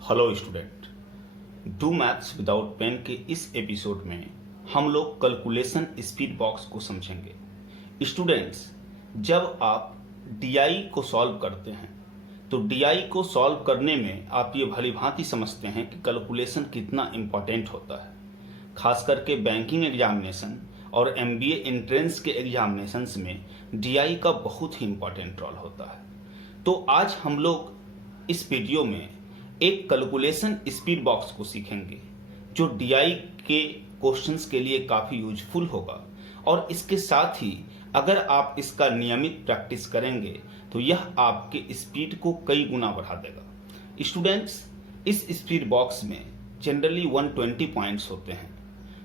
Hello student, do maths without pain के इस episode में हम लोग कैलकुलेशन स्पीड बॉक्स को समझेंगे। स्टूडेंट्स, जब आप डीआई को सॉल्व करते हैं तो डीआई को सॉल्व करने में आप ये भली भांति समझते हैं कि कैलकुलेशन कितना इम्पोर्टेंट होता है। खास करके बैंकिंग एग्जामिनेशन और एमबीए एंट्रेंस के एग्जामिनेशंस में डीआई का बहुत ही इम्पोर्टेंट रोल होता है। तो आज हम लोग इस वीडियो में एक कैलकुलेशन स्पीड बॉक्स को सीखेंगे जो डीआई के क्वेश्चंस के लिए काफ़ी यूजफुल होगा, और इसके साथ ही अगर आप इसका नियमित प्रैक्टिस करेंगे तो यह आपके स्पीड को कई गुना बढ़ा देगा। स्टूडेंट्स, इस स्पीड बॉक्स में जनरली 120 पॉइंट्स होते हैं,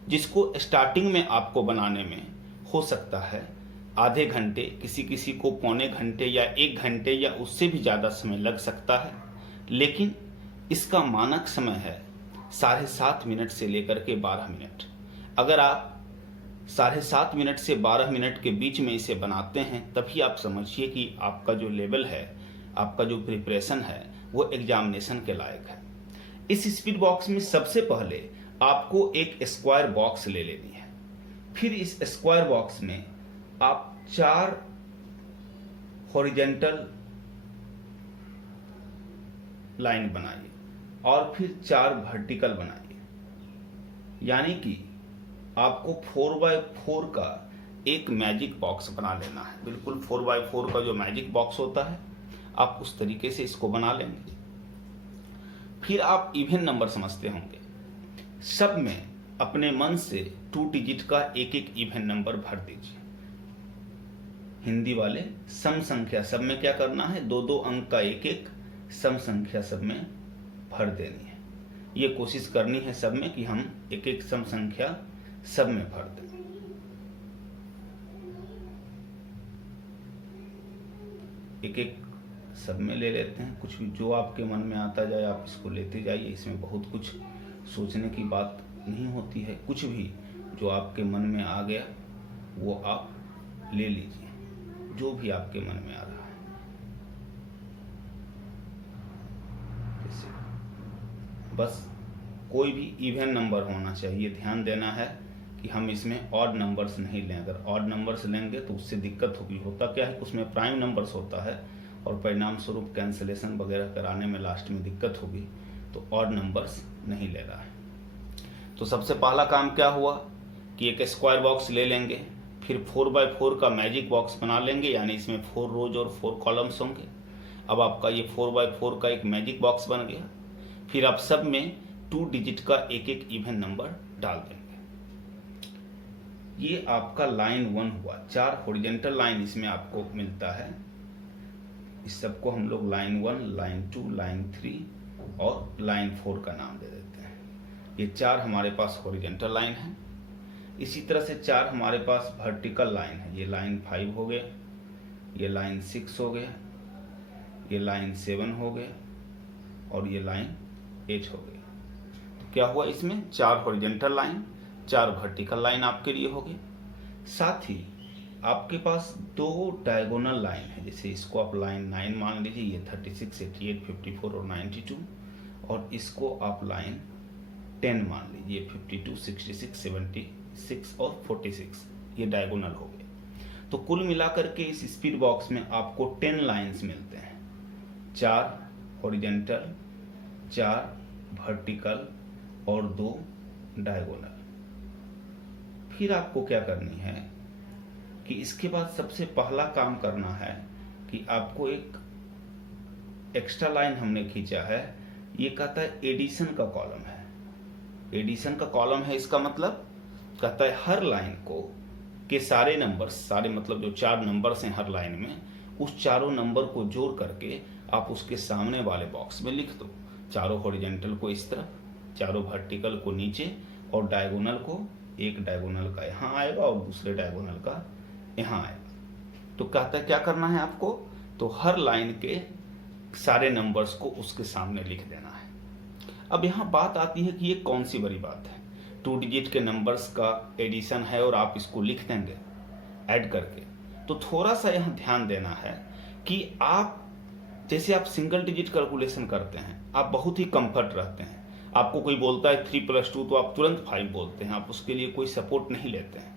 जिसको स्टार्टिंग में आपको बनाने में हो सकता है आधे घंटे, किसी किसी को पौने घंटे या 1 घंटे या उससे भी ज़्यादा समय लग सकता है, लेकिन इसका मानक समय है 7.5 मिनट से लेकर के 12 मिनट। अगर आप 7.5 मिनट से 12 मिनट के बीच में इसे बनाते हैं तभी आप समझिए कि आपका जो लेवल है, आपका जो प्रिपरेशन है, वो एग्जामिनेशन के लायक है। इस स्पीड बॉक्स में सबसे पहले आपको एक स्क्वायर बॉक्स ले लेनी है। फिर इस स्क्वायर बॉक्स में आप 4 हॉरिजॉन्टल लाइन बनाइए और फिर 4 वर्टिकल बनाइए, यानी कि आपको 4x4 का एक मैजिक बॉक्स बना लेना है। बिल्कुल 4x4 का जो मैजिक बॉक्स होता है, आप उस तरीके से इसको बना लेंगे। फिर आप इवन नंबर समझते होंगे, सब में अपने मन से 2 डिजिट का एक एक इवन नंबर भर दीजिए। हिंदी वाले सम संख्या सब में क्या करना है, 2-2 अंक का एक एक सम संख्या सब में भर देनी है। ये कोशिश करनी है सब में कि हम एक एक सम संख्या सब में भर दें। एक एक सब में ले लेते हैं। कुछ भी जो आपके मन में आता जाए आप इसको लेते जाइए। इसमें बहुत कुछ सोचने की बात नहीं होती है। कुछ भी जो आपके मन में आ गया वो आप ले लीजिए, जो भी आपके मन में आ रहा है। बस कोई भी इवन नंबर होना चाहिए। ध्यान देना है कि हम इसमें ऑड नंबर्स नहीं लें। अगर ऑड नंबर्स लेंगे तो उससे दिक्कत होगी। होता क्या है, उसमें प्राइम नंबर्स होता है और परिणाम स्वरूप कैंसिलेशन वगैरह कराने में लास्ट में दिक्कत होगी। तो ऑड नंबर्स नहीं ले रहा है। तो सबसे पहला काम क्या हुआ कि एक स्क्वायर बॉक्स ले लेंगे, फिर 4x4 का मैजिक बॉक्स बना लेंगे, यानी इसमें 4 रोज और 4 कॉलम्स होंगे। अब आपका ये 4x4 का एक मैजिक बॉक्स बन गया। फिर आप सब में 2 डिजिट का एक एक इवन नंबर डाल देंगे। ये आपका लाइन 1 हुआ। 4 हॉरिजॉन्टल लाइन इसमें आपको मिलता है। इस सबको हम लोग लाइन 1, लाइन 2, लाइन 3 और लाइन 4 का नाम दे देते हैं। ये 4 हमारे पास हॉरिजॉन्टल लाइन है। इसी तरह से 4 हमारे पास वर्टिकल लाइन है। ये लाइन 5 हो गया, ये लाइन 6 हो गया, ये लाइन 7 हो गया और ये लाइन 8 हो गई। तो क्या हुआ, इसमें 4 हॉरिजॉन्टल लाइन, 4 वर्टिकल लाइन आपके लिए हो गई। साथ ही आपके पास 2 डायगोनल लाइन है। जैसे इसको आप लाइन 9 मान लीजिए, ये 36, 88, 54 और 92, और इसको आप लाइन 10 मान लीजिए, 52, 66, 76 और 46। ये डायगोनल हो गए। तो कुल मिलाकर के इस स्पीड बॉक्स में आपको 10 लाइन्स मिलते हैं। 4 हॉरिजॉन्टल, 4 वर्टिकल और 2 डायगोनल। फिर आपको क्या करनी है कि इसके बाद सबसे पहला काम करना है कि आपको एक एक्स्ट्रा लाइन हमने खींचा है। ये कहता है एडिशन का कॉलम है। एडिशन का कॉलम है, इसका मतलब कहता है हर लाइन को के सारे नंबर्स, सारे मतलब जो 4 नंबर्स हैं हर लाइन में, उस चारों नंबर को जोड़ करके आप उसके सामने वाले बॉक्स में लिख दो। चारों हॉरिजॉन्टल को इस तरफ, चारों वर्टिकल को नीचे, और डायगोनल को, एक डायगोनल का यहाँ आएगा और दूसरे डायगोनल का यहाँ आएगा। तो कहता है क्या करना है आपको, तो हर लाइन के सारे नंबर्स को उसके सामने लिख देना है। अब यहाँ बात आती है कि ये कौन सी बड़ी बात है। 2 डिजिट के नंबर्स का एडिशन है और आप इसको लिख देंगे ऐड करके। तो थोड़ा सा यहाँ ध्यान देना है कि आप जैसे आप सिंगल डिजिट कैलकुलेशन करते हैं, आप बहुत ही कंफर्ट रहते हैं। आपको कोई बोलता है 3 + 2 तो आप तुरंत 5 बोलते हैं, आप उसके लिए कोई सपोर्ट नहीं लेते हैं।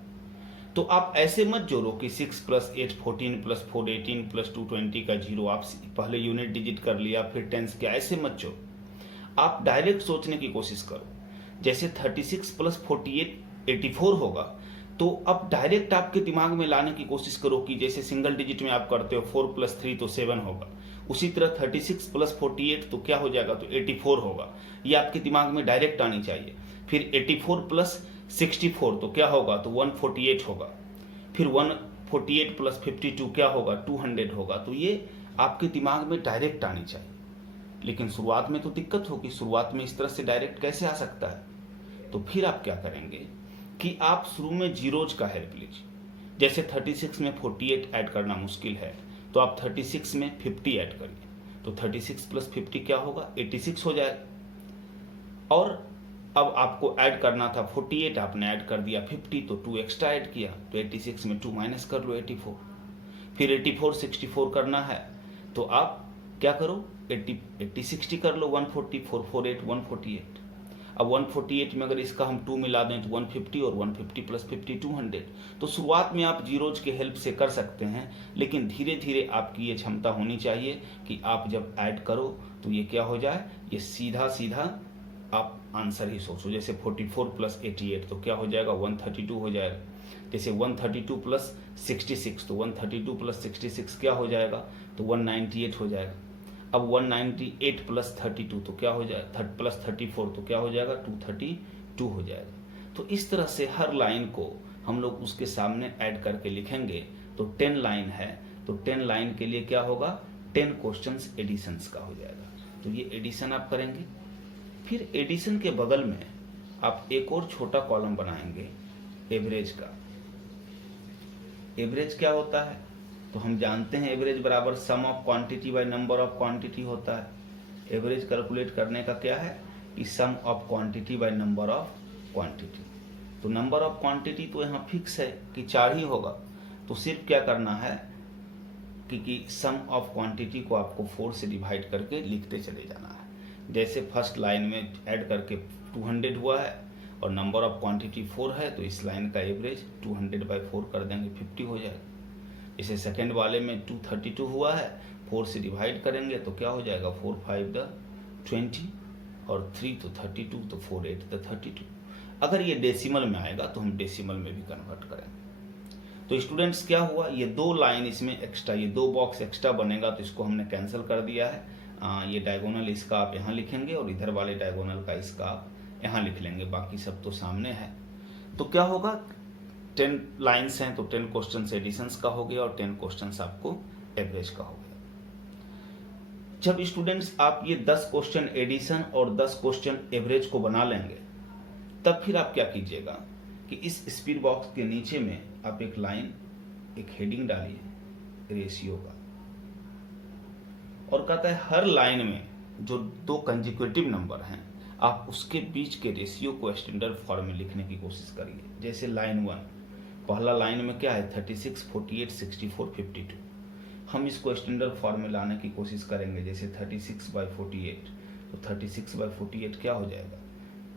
तो आप ऐसे मत जोड़ो कि 6 + 8 14 + 4 18 + 2 20 का 0, आप पहले यूनिट डिजिट कर लिया फिर टेंस किया, ऐसे मत जोड़ो। आप डायरेक्ट सोचने की कोशिश करो। जैसे 36 + 48 84 होगा, तो अब डायरेक्ट आपके दिमाग में लाने की कोशिश करो कि जैसे सिंगल डिजिट में आप करते हो 4 + 3 तो 7 होगा, उसी तरह 36 + 48 तो क्या हो जाएगा, तो 84 होगा। ये आपके दिमाग में डायरेक्ट आनी चाहिए। फिर 84 + 64 तो क्या होगा, तो 148 होगा। फिर 148 + 52 क्या होगा, 200 होगा। तो ये आपके दिमाग में डायरेक्ट आनी चाहिए। लेकिन शुरुआत में तो दिक्कत होगी, शुरुआत में इस तरह से डायरेक्ट कैसे आ सकता है। तो फिर आप क्या करेंगे कि आप शुरू में जीरोज का हेल्प लीजिए। जैसे 36 में 48 ऐड करना मुश्किल है, तो आप 36 में 50 ऐड करिए, तो 36 + 50 क्या होगा, 86 हो जाएगा। और अब आपको ऐड करना था 48, आपने ऐड कर दिया 50, तो 2 एक्स्ट्रा ऐड किया, तो 86 में 2 माइनस कर लो 84। फिर 84 64 करना है, तो आप क्या करो, 80 60 कर लो, 140 448 148। अब 148 में अगर इसका हम 2 मिला दें तो 150, और 150 + 50 200। तो शुरुआत में आप जीरोज के हेल्प से कर सकते हैं, लेकिन धीरे धीरे आपकी ये क्षमता होनी चाहिए कि आप जब ऐड करो तो ये क्या हो जाए, ये सीधा सीधा आप आंसर ही सोचो। जैसे 44 + 88 तो क्या हो जाएगा, 132 हो जाएगा। जैसे 132 + 66 तो 132 + 66 क्या हो जाएगा, तो 198 हो जाएगा। अब 198 + 32 तो क्या हो जाएगा, + 34 तो क्या हो जाएगा, 232 हो जाएगा। तो इस तरह से हर लाइन को हम लोग उसके सामने ऐड करके लिखेंगे। तो 10 लाइन है, तो 10 लाइन के लिए क्या होगा, 10 क्वेश्चंस एडिशंस का हो जाएगा। तो ये एडिशन आप करेंगे। फिर एडिशन के बगल में आप एक और छोटा कॉलम बनाएंगे एवरेज का। एवरेज क्या होता है, तो हम जानते हैं एवरेज बराबर sum of quantity by number of quantity होता है। एवरेज कैलकुलेट करने का क्या है कि sum of quantity by number of quantity. तो नंबर ऑफ क्वांटिटी तो यहाँ फिक्स है कि 4 ही होगा, तो सिर्फ क्या करना है कि सम ऑफ क्वांटिटी को आपको 4 से डिवाइड करके लिखते चले जाना है। जैसे फर्स्ट लाइन में ऐड करके 200 हुआ है और नंबर ऑफ क्वांटिटी 4 है, तो इस लाइन का एवरेज 200/4 कर देंगे, 50 हो जाएगा। इसे सेकंड वाले में 232 हुआ है, 4 से डिवाइड करेंगे तो क्या हो जाएगा, 4 5 20 और 3 तो 32, तो 4 8 32। अगर ये डेसिमल में आएगा तो हम डेसिमल में भी कन्वर्ट करेंगे। तो स्टूडेंट्स क्या हुआ, ये 2 लाइन इसमें एक्स्ट्रा, ये 2 बॉक्स एक्स्ट्रा बनेगा, तो इसको हमने कैंसिल कर दिया है। ये डायगोनल इसका आप यहाँ लिखेंगे और इधर वाले डायगोनल का इसका आप यहाँ लिख लेंगे, बाकी सब तो सामने है। तो क्या होगा, 10 लाइन्स हैं तो 10 क्वेश्चन एडिशंस का हो गया और 10 क्वेश्चन आपको एवरेज का हो गया। जब स्टूडेंट्स आप ये 10 क्वेश्चन एडिशन और 10 क्वेश्चन एवरेज को बना लेंगे, तब फिर आप क्या कीजिएगा कि इस स्पीड बॉक्स के नीचे में आप एक लाइन, एक हेडिंग डालिए रेशियो का, और कहता है हर लाइन में जो 2 कंसेक्यूटिव नंबर हैं आप उसके बीच के रेशियो को स्टैंडर्ड फॉर्म में लिखने की कोशिश करिए। जैसे लाइन 1, पहला लाइन में क्या है, 36 48 64 52। हम इसको स्टैंडर्ड फॉर्म में लाने की कोशिश करेंगे। जैसे 36/48 तो 36/48 क्या हो जाएगा,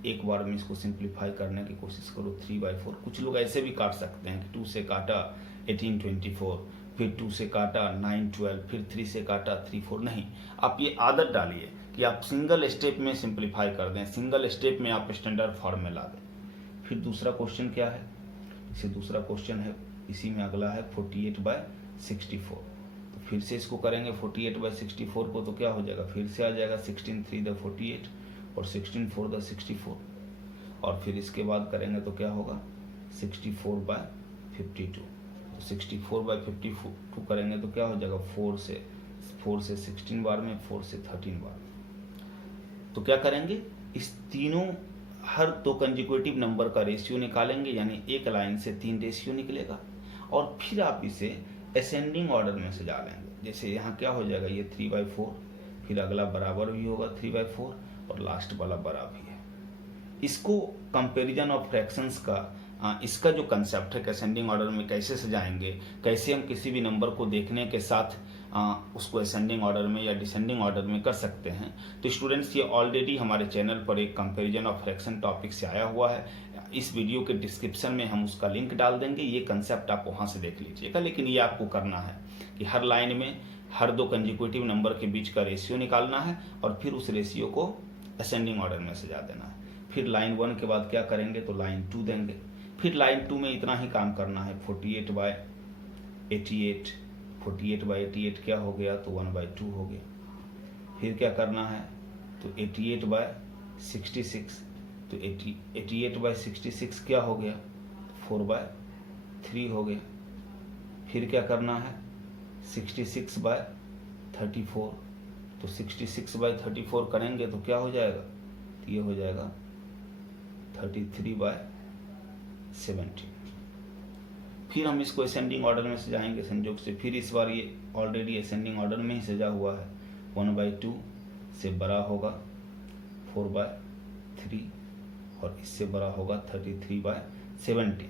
एक बार में इसको सिंप्लीफाई करने की कोशिश करो, 3/4। कुछ लोग ऐसे भी काट सकते हैं कि 2 से काटा 18 24, फिर 2 से काटा 9 12, फिर 3 से काटा 3 4। नहीं, आप ये आदत डालिए कि आप सिंगल स्टेप में सिंप्लीफाई कर दें, सिंगल स्टेप में आप स्टैंडर्ड फॉर्म में ला दें। फिर दूसरा क्वेश्चन क्या है, इसे दूसरा क्वेश्चन है, इसी में अगला है 48/64। तो फिर से इसको करेंगे 48/64 को, तो क्या हो जाएगा, फिर से आ जाएगा 16 3 48 और 16 4 64। और फिर इसके बाद करेंगे तो क्या होगा, 64/52। तो 64/52 करेंगे तो क्या हो जाएगा, 4 से 16 बार में, 4 से 13 बार में। तो क्या करेंगे, इस तीनों हर 2 कंसेक्यूटिव नंबर का रेशियो निकालेंगे, यानी एक लाइन से 3 रेशियो निकलेगा, और फिर आप इसे असेंडिंग ऑर्डर में सजा लेंगे। जैसे यहाँ क्या हो जाएगा, ये 3/4, फिर अगला बराबर भी होगा 3/4 और लास्ट वाला बड़ा भी है। इसको कंपैरिजन ऑफ फ्रैक्शंस का इसका जो कंसेप्ट है कि असेंडिंग ऑर्डर में कैसे सजाएंगे, कैसे हम किसी भी नंबर को देखने के साथ उसको असेंडिंग ऑर्डर में या डिसेंडिंग ऑर्डर में कर सकते हैं। तो स्टूडेंट्स ये ऑलरेडी हमारे चैनल पर एक कंपैरिजन ऑफ फ्रैक्शन टॉपिक से आया हुआ है। इस वीडियो के डिस्क्रिप्शन में हम उसका लिंक डाल देंगे, ये कंसेप्ट आप वहाँ से देख लीजिएगा। लेकिन ये आपको करना है कि हर लाइन में हर दो कंजिक्यूटिव नंबर के बीच का रेशियो निकालना है और फिर उस रेशियो को असेंडिंग ऑर्डर में सजा देना है। फिर लाइन 1 के बाद क्या करेंगे तो लाइन 2 देंगे। फिर लाइन 2 में इतना ही काम करना है, 48/88, 48/88 क्या हो गया तो 1/2 हो गया। फिर क्या करना है तो 88/66, तो 88/66 क्या हो गया 4/3 हो गया। फिर क्या करना है 66/34, तो 66/34 करेंगे तो क्या हो जाएगा तो ये हो जाएगा 33/70। फिर हम इसको असेंडिंग ऑर्डर में सजाएंगे संयोग से। फिर इस बार ये ऑलरेडी असेंडिंग ऑर्डर में ही सजा हुआ है, 1/2 से बड़ा होगा 4/3 और इससे बड़ा होगा 33/70।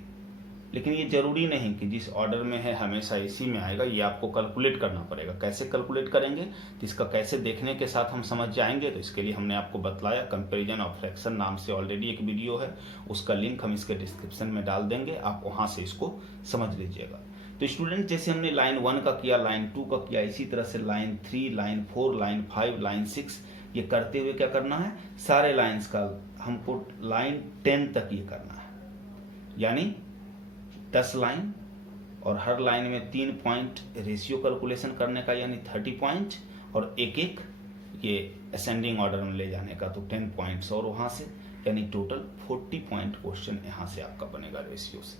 लेकिन ये जरूरी नहीं कि जिस ऑर्डर में है हमेशा इसी में आएगा, ये आपको कैलकुलेट करना पड़ेगा। कैसे कैलकुलेट करेंगे तो इसका कैसे देखने के साथ हम समझ जाएंगे, तो इसके लिए हमने आपको बतलाया कंपैरिजन ऑफ फ्रैक्शन नाम से ऑलरेडी एक वीडियो है, उसका लिंक हम इसके डिस्क्रिप्शन में डाल देंगे, आप वहाँ से इसको समझ लीजिएगा। तो स्टूडेंट जैसे हमने लाइन 1 का किया, लाइन 2 का किया, इसी तरह से लाइन 3, लाइन 4, लाइन 5, लाइन 6 ये करते हुए क्या करना है सारे लाइन्स का हमको लाइन 10 तक ये करना है, यानी 10 लाइन और हर लाइन में 3 पॉइंट रेशियो कैलकुलेशन करने का यानी 30 पॉइंट, और एक एक ये असेंडिंग ऑर्डर में ले जाने का तो 10 पॉइंट्स, और वहाँ से यानी टोटल 40 पॉइंट क्वेश्चन यहाँ से आपका बनेगा रेशियो से।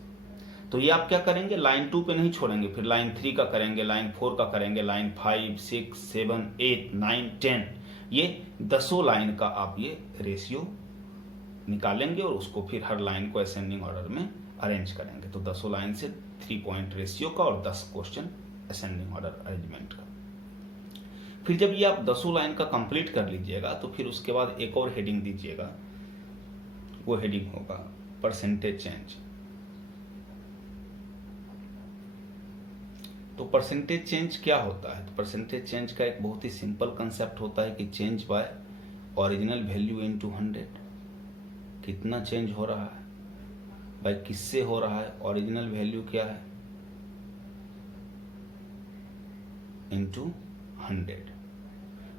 तो ये आप क्या करेंगे लाइन 2 पे नहीं छोड़ेंगे, फिर लाइन 3 का करेंगे, लाइन 4 का करेंगे, लाइन 5, 6, 7, 8, 9, 10, ये 10 लाइन का आप ये रेशियो निकालेंगे और उसको फिर हर लाइन को असेंडिंग ऑर्डर में अरेंज करेंगे। तो 10 लाइन से 3 पॉइंट रेशियो का और 10 क्वेश्चन असेंडिंग ऑर्डर अरेंजमेंट का। फिर जब ये आप 10 लाइन का कंप्लीट कर लीजिएगा तो फिर उसके बाद एक और हेडिंग दीजिएगा, वो हेडिंग होगा परसेंटेज चेंज। तो परसेंटेज चेंज क्या होता है, तो परसेंटेज चेंज का एक बहुत ही सिंपल कंसेप्ट होता है कि change bye original value into 100, कितना चेंज हो रहा है भाई किससे हो रहा है, ओरिजिनल वैल्यू क्या है इनटू 100।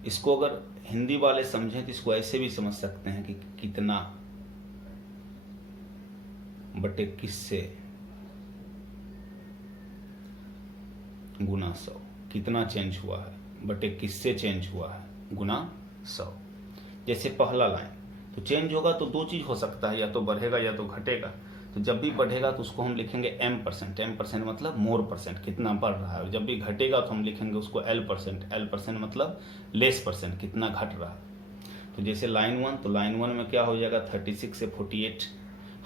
इसको अगर हिंदी वाले समझें तो इसको ऐसे भी समझ सकते हैं कि कितना बटे किससे गुना 100, कितना चेंज हुआ है बटे किससे चेंज हुआ है गुना 100। जैसे पहला लाइन तो चेंज होगा तो दो चीज हो सकता है, या तो बढ़ेगा या तो घटेगा। तो जब भी बढ़ेगा तो उसको हम लिखेंगे m%, m% मतलब मोर परसेंट, कितना बढ़ रहा है। जब भी घटेगा तो हम लिखेंगे उसको l%, l% मतलब लेस परसेंट, कितना घट रहा है। तो जैसे लाइन 1, तो लाइन 1 में क्या हो जाएगा 36 से 48,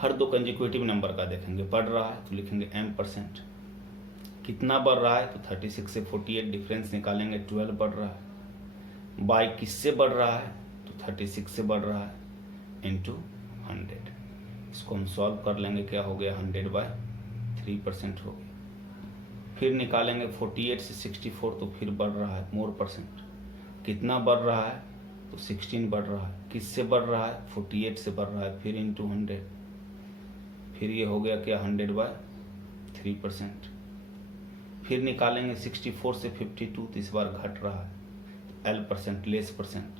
हर दो कंजिक्यूटिव नंबर का देखेंगे, बढ़ रहा है तो लिखेंगे m%, कितना बढ़ रहा है तो 36 से 48 डिफरेंस निकालेंगे 12 बढ़ रहा है, बाय किससे बढ़ रहा है तो 36 से बढ़ रहा है इंटू 100। इसको हम सॉल्व कर लेंगे, क्या हो गया 100/3% हो गया। फिर निकालेंगे 48 से 64, तो फिर बढ़ रहा है मोर परसेंट, कितना बढ़ रहा है तो 16 बढ़ रहा है, किससे बढ़ रहा है 48 से बढ़ रहा है, फिर इंटू 100, फिर ये हो गया क्या 100/3%। फिर निकालेंगे 64 से 52, तो इस बार घट रहा है l% लेस परसेंट,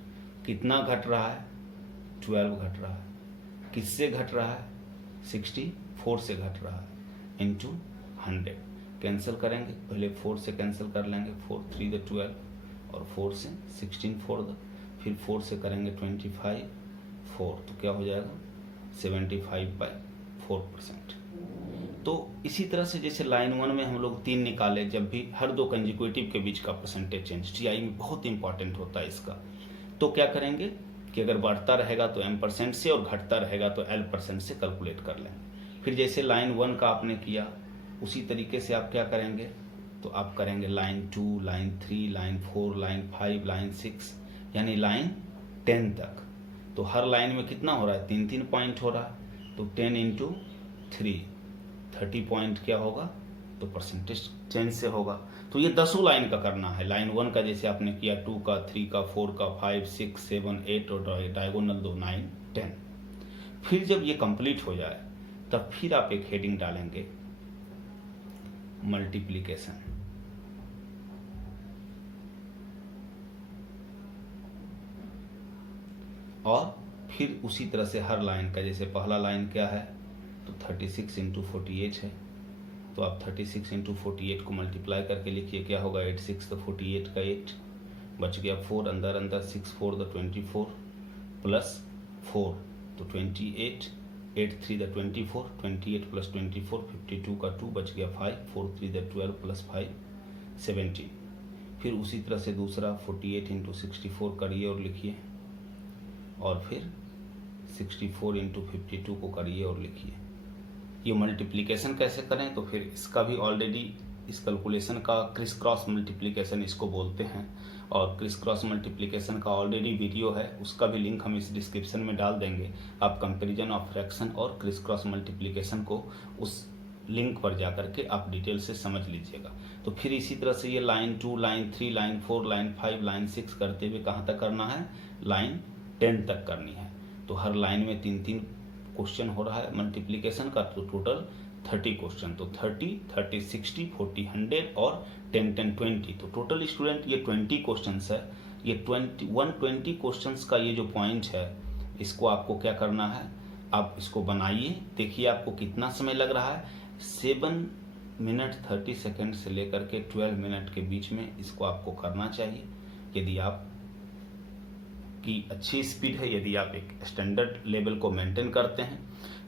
कितना घट रहा है 12 घट रहा है, किससे घट रहा है 64 से घट रहा है इंटू 100। कैंसिल करेंगे, पहले 4 से कैंसिल कर लेंगे, 4 3 द 12 और 4 से 16 4 द, फिर 4 से करेंगे 25 4, तो क्या हो जाएगा 75/4%। तो इसी तरह से जैसे लाइन 1 में हम लोग 3 निकाले, जब भी हर दो कंजिक्यूटिव के बीच का परसेंटेज चेंज टीआई में बहुत इंपॉर्टेंट होता है इसका, तो क्या करेंगे कि अगर बढ़ता रहेगा तो m% से और घटता रहेगा तो l% से कैलकुलेट कर लेंगे। फिर जैसे लाइन 1 का आपने किया उसी तरीके से आप क्या करेंगे तो आप करेंगे line 2, line 3, line 4, line 5, line 6, यानी लाइन 10 तक। तो हर लाइन में कितना हो रहा है 3-3 पॉइंट हो रहा है, तो 10 × 3 30 पॉइंट क्या होगा तो परसेंटेज चेंज से होगा। तो ये 10 लाइन का करना है। लाइन 1 का जैसे आपने किया 2 का, 3 का, 4 का, 5, 6, 7, 8 और डायगोनल 2, 9, 10। फिर जब ये कंप्लीट हो जाए तब फिर आप एक हेडिंग डालेंगे मल्टीप्लिकेशन। और फिर उसी तरह से हर लाइन का, जैसे पहला लाइन क्या है तो 36 इंटू 48 है, तो आप 36 इंटू 48 को मल्टीप्लाई करके लिखिए, क्या होगा 8 6 तो 48 का 8 बच गया 4, अंदर अंदर 6 4 तो 24 प्लस 4 तो 28, 8 3 द 24, 28 प्लस 24 52 का 2 बच गया 5, 4 3 द 12 प्लस 5 17। फिर उसी तरह से दूसरा 48 इंटू 64 करिए और लिखिए, और फिर 64 इंटू 52 को करिए और लिखिए। ये मल्टीप्लिकेशन कैसे करें तो फिर इसका भी ऑलरेडी, इस कैलकुलेशन का क्रिस क्रॉस मल्टीप्लिकेशन इसको बोलते हैं, और क्रिस क्रॉस मल्टीप्लिकेशन का ऑलरेडी वीडियो है, उसका भी लिंक हम इस डिस्क्रिप्शन में डाल देंगे। आप कंपैरिजन ऑफ फ्रैक्शन और क्रिस क्रॉस मल्टीप्लिकेशन को उस लिंक पर जा करके आप डिटेल से समझ लीजिएगा। तो फिर इसी तरह से ये line 2, line 3, line 4, line 5, line 6 करते हुए कहाँ तक करना है, लाइन 10 तक करनी है। तो हर लाइन में 3-3 क्वेश्चन हो रहा है मल्टीप्लिकेशन का, तो टोटल 30 क्वेश्चन। तो 30, 30, 60, 40, 100 और 10, 10, 20। तो टोटल स्टूडेंट ये 20 क्वेश्चन है। ये 120 क्वेश्चन का ये जो पॉइंट है, इसको आपको क्या करना है, आप इसको बनाइए। देखिए आपको कितना समय लग रहा है, 7 मिनट 30 सेकेंड से लेकर के 12 मिनट के बीच में इसको आपको करना चाहिए। यदि आप की अच्छी स्पीड है, यदि आप एक स्टैंडर्ड लेवल को मेंटेन करते हैं,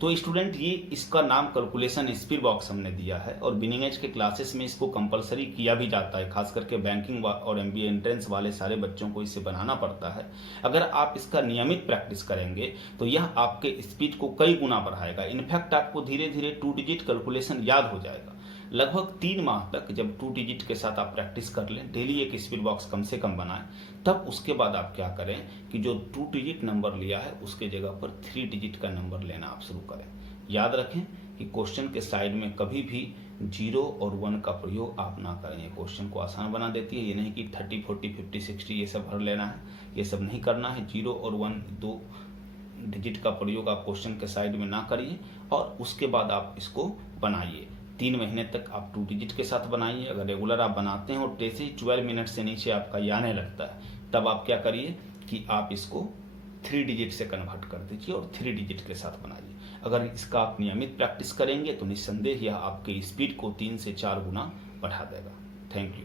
तो स्टूडेंट ये इसका नाम कैलकुलेशन स्पीड बॉक्स हमने दिया है, और बिगिनिंग एज के क्लासेस में इसको कंपलसरी किया भी जाता है। खास करके बैंकिंग और एमबीए एंट्रेंस वाले सारे बच्चों को इसे बनाना पड़ता है। अगर आप इसका नियमित प्रैक्टिस करेंगे तो यह आपके स्पीड को कई गुना बढ़ाएगा। इनफैक्ट आपको धीरे धीरे 2 डिजिट कैलकुलेशन याद हो जाएगा। लगभग 3 माह तक जब 2 डिजिट के साथ आप प्रैक्टिस कर लें, डेली एक स्पीड बॉक्स कम से कम बनाएं, तब उसके बाद आप क्या करें कि जो 2 डिजिट नंबर लिया है उसके जगह पर 3 डिजिट का नंबर लेना आप शुरू करें। याद रखें कि क्वेश्चन के साइड में कभी भी 0 और 1 का प्रयोग आप ना करें। ये क्वेश्चन को आसान बना देती है। ये नहीं कि 30, 40, 50, 60 ये सब भर लेना है, ये सब नहीं करना है। 0 और 1 2 डिजिट का प्रयोग आप क्वेश्चन के साइड में ना करिए, और उसके बाद आप इसको बनाइए। 3 महीने तक आप 2 डिजिट के साथ बनाइए। अगर रेगुलर आप बनाते हैं और जैसे ही 12 मिनट से नीचे आपका ये आने लगता है, तब आप क्या करिए कि आप इसको 3 डिजिट से कन्वर्ट कर दीजिए और 3 डिजिट के साथ बनाइए। अगर इसका आप नियमित प्रैक्टिस करेंगे तो निस्संदेह यह आपके स्पीड को 3 से 4 गुना बढ़ा देगा। Thank you.